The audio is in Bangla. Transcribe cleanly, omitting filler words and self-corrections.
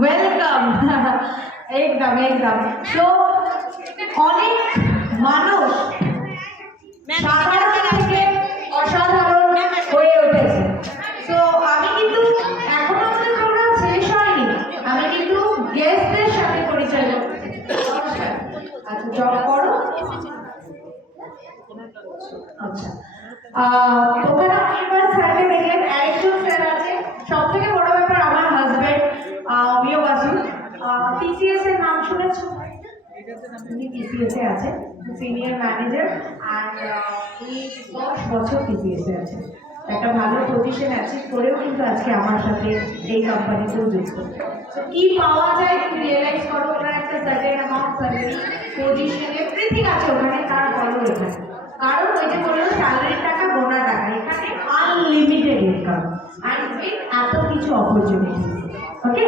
ওয়েলকাম। একদম একদম। তো অনেক মানুষ সাধারণ থেকে অসাধারণ হয়ে উঠেছে। তো আমি কিন্তু এখনো আমাদের প্রোগ্রাম শেষ হয়নি, আমি কিন্তু গেস্টদের সাথে পরিচয় করতে চাই। আচ্ছা, জব করো। আচ্ছা, ওখানে অনির্বাণ স্যারকে দেখলেন, আরেকজন স্যার আছে। সব থেকে বড় ব্যাপার আমার হাজবেন্ড প্রিয় বাসু, টিসিএস এর নাম শুনেছো? উনি টিসিএস এ আছে, সিনিয়র ম্যানেজার। আর উনি 10 বছর টিসিএস এ আছে, একটা ভালো পজিশন অ্যাচিভ করেও কিন্তু আজকে আমার সাথে এই কোম্পানিতেও যুক্ত। তো কি পাওয়া যায় একটু রিয়েলাইজ করো, ওরা একটা certain amount salary, position, everything আছে ওখানে, তার বলো এখানে। কারণ ওই যে বললো স্যালারির টাকা গোনা টাকা, এখানে আনলিমিটেড ইনকাম অ্যান্ড এত কিছু অপরচুনিটি। ওকে,